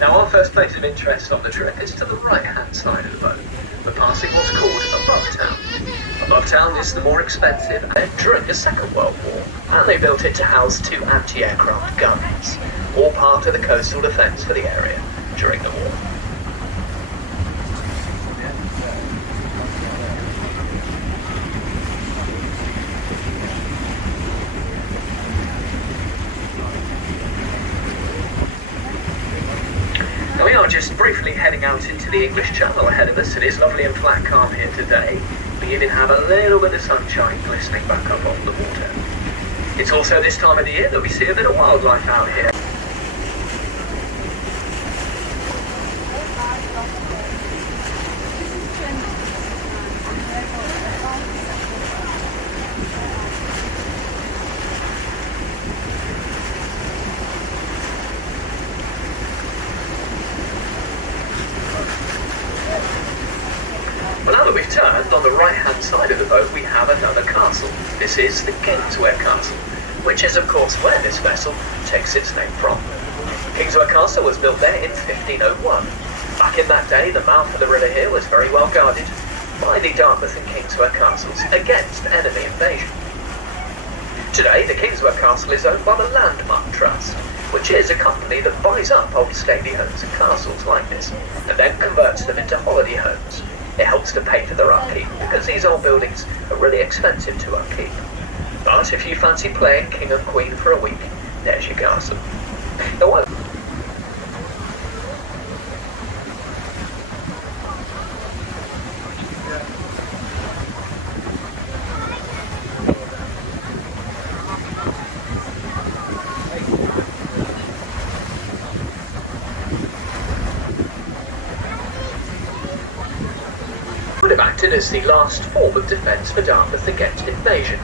Now our first place of interest on the trip is to the right-hand side of the boat. We're passing what's called Above Town. Above Town is the more expensive during the Second World War, and they built it to house 2 anti-aircraft guns, all part of the coastal defence for the area during the war. Now we are just briefly heading out into the English Channel ahead of us. It is lovely and flat calm here today. We even have a little bit of sunshine glistening back up on the water. It's also this time of the year that we see a bit of wildlife out here. Well, now that we've turned, on the right-hand side of the boat we have another castle. This is the Kingswear Castle, which is of course where this vessel takes its name from. Kingswear Castle was built there in 1501. Back in that day, the mouth of the River Here was very well guarded by the Dartmouth and Kingswear Castles against enemy invasion. Today, the Kingswear Castle is owned by the Landmark Trust, which is a company that buys up old stately homes and castles like this, and then converts them into holiday homes. It helps to pay for their upkeep, because these old buildings are really expensive to upkeep. But if you fancy playing King and Queen for a week, there's your castle. Now, would have acted as the last form of defence for Dartmouth against invasion.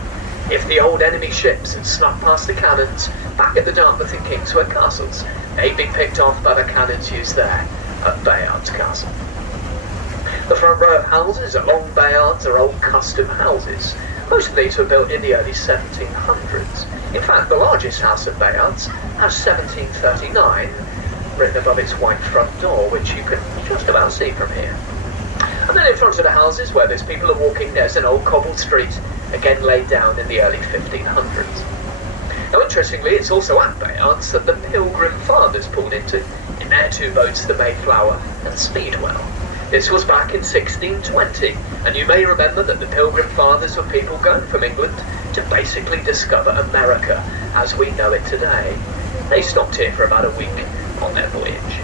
If the old enemy ships had snuck past the cannons back at the Dartmouth and Kingswear castles, they'd been picked off by the cannons used there at Bayard's Castle. The front row of houses along Bayard's are old custom houses. Most of these were built in the early 1700s. In fact, the largest house at Bayard's has 1739 written above its white front door, which you can just about see from here. And then in front of the houses where those people are walking, there's an old cobbled street, again laid down in the early 1500s. Now interestingly, it's also at Bayard's that the Pilgrim Fathers pulled into in their 2 boats, the Mayflower and Speedwell. This was back in 1620, and you may remember that the Pilgrim Fathers were people going from England to basically discover America as we know it today. They stopped here for about a week on their voyage.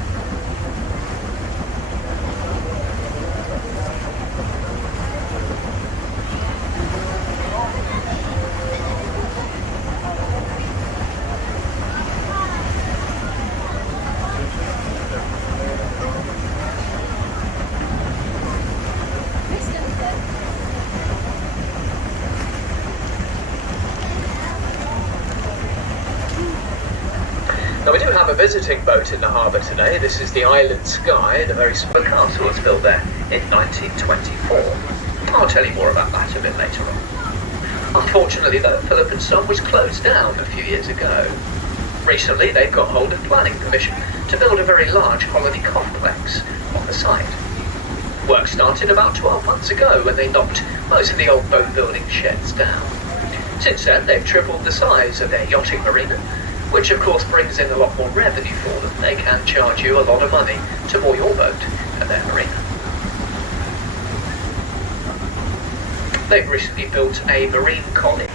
Now we do have a visiting boat in the harbour today. This is the Island Sky. The very small castle was built there in 1924. I'll tell you more about that a bit later on. Unfortunately though, Philip and Son was closed down a few years ago. Recently they've got hold of planning permission to build a very large holiday complex on the site. Work started about 12 months ago when they knocked most of the old boat building sheds down. Since then they've tripled the size of their yachting marina, which of course brings in a lot more revenue for them. They can charge you a lot of money to moor your boat at their marina. They've recently built a marine college.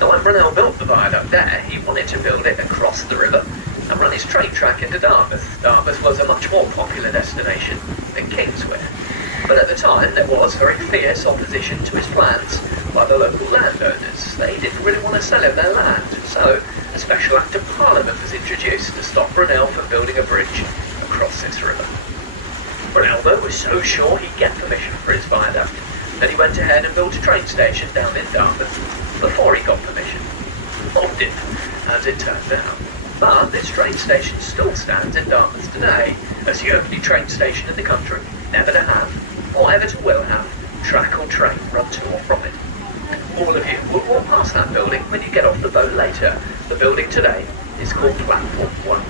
Now when Brunel built the viaduct there, he wanted to build it across the river and run his train track into Dartmouth. Dartmouth was a much more popular destination than Kingswear. But at the time there was very fierce opposition to his plans by the local landowners. They didn't really want to sell him their land, so a special act of Parliament was introduced to stop Brunel from building a bridge across this river. Brunel, though, was so sure he'd get permission for his viaduct that he went ahead and built a train station down in Dartmouth before he got permission. Or didn't, as it turned out. But this train station still stands in Dartmouth today as the only train station in the country never to have, or ever to will have, track or train run to or from it. All of you will walk past that building when you get off the boat later. The building today is called Platform 1.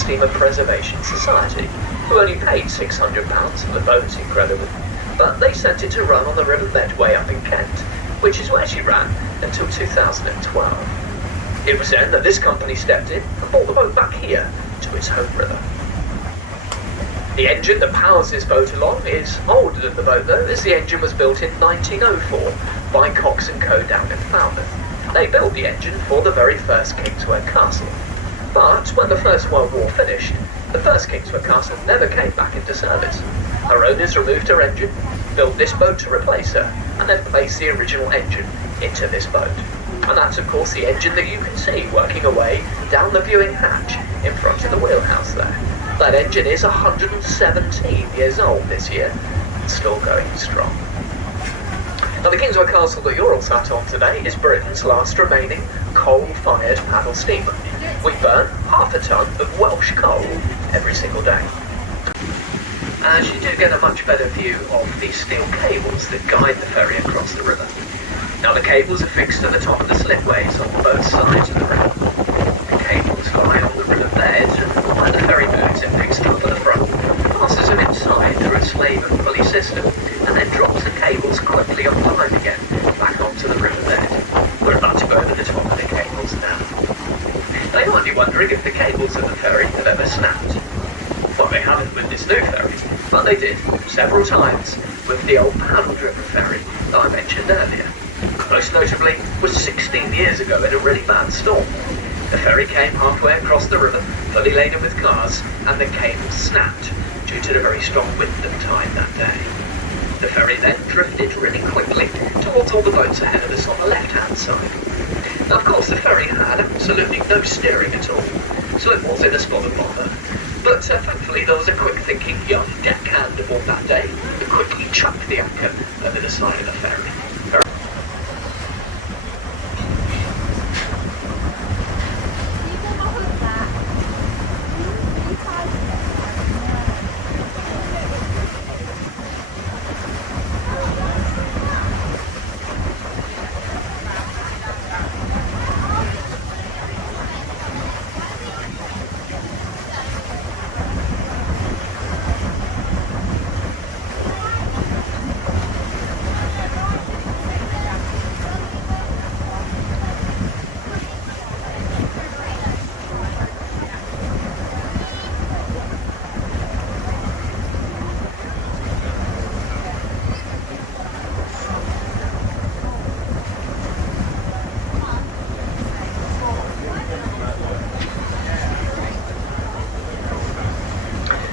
Steamer Preservation Society, who only paid £600 for the boat, incredibly, but they sent it to run on the River Medway up in Kent, which is where she ran until 2012. It was then that this company stepped in and brought the boat back here to its home river. The engine that powers this boat along is older than the boat, though, as the engine was built in 1904 by Cox & Co. down in Falmouth. They built the engine for the very first Kingswear Castle. But when the First World War finished, the first Kingswear Castle never came back into service. Her owners removed her engine, built this boat to replace her, and then placed the original engine into this boat. And that's of course the engine that you can see working away down the viewing hatch in front of the wheelhouse there. That engine is 117 years old this year, and still going strong. Now the Kingswear Castle that you're all sat on today is Britain's last remaining coal-fired paddle steamer. We burn half a ton of Welsh coal every single day. As you do get a much better view of the steel cables that guide the ferry across the river. Now the cables are fixed to the top of the slipways on both sides of the river. The cables lie on the river bed, and when the ferry moves it picks them up at the front, passes them inside through a slave and pulley system, and then drops the cables quickly on line again back onto the river bed. We're about to go over the top of the cables now. Now you might be wondering if the cables of the ferry have ever snapped. Well, they haven't with this new ferry, but they did several times with the old paddle-driven ferry that I mentioned earlier. Most notably was 16 years ago in a really bad storm. The ferry came halfway across the river, fully laden with cars, and the cable snapped due to the very strong wind and tide that day. The ferry then drifted really quickly towards all the boats ahead of us on the left-hand side. Now, of course, the ferry had absolutely no steering at all, so it was in a spot of bother. But thankfully, there was a quick-thinking young deckhand aboard that day who quickly chucked the anchor over the side of the ferry.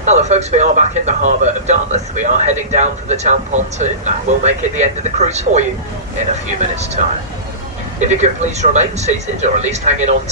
Hello folks, we are back in the harbour of Dartmouth. We are heading down for the town pontoon and we'll make it the end of the cruise for you in a few minutes' time. If you could please remain seated or at least hanging on to